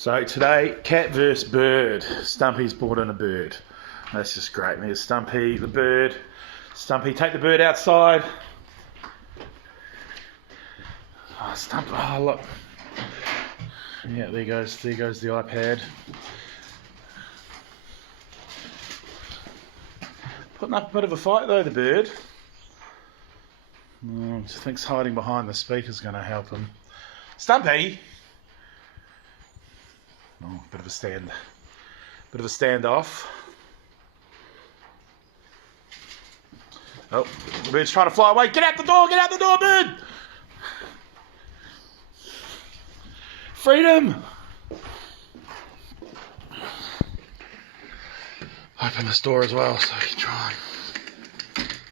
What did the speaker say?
So today, cat versus bird. Stumpy's brought in a bird. That's just great. There's Stumpy, the bird. Stumpy, take the bird outside. Oh, Stumpy, oh look. Yeah, there goes the iPad. Putting up a bit of a fight though, the bird. I think hiding behind the speaker's going to help him. Stumpy! Oh, bit of a standoff. Oh, the bird's trying to fly away. Get out the door, bird! Freedom! Open this door as well so I can try and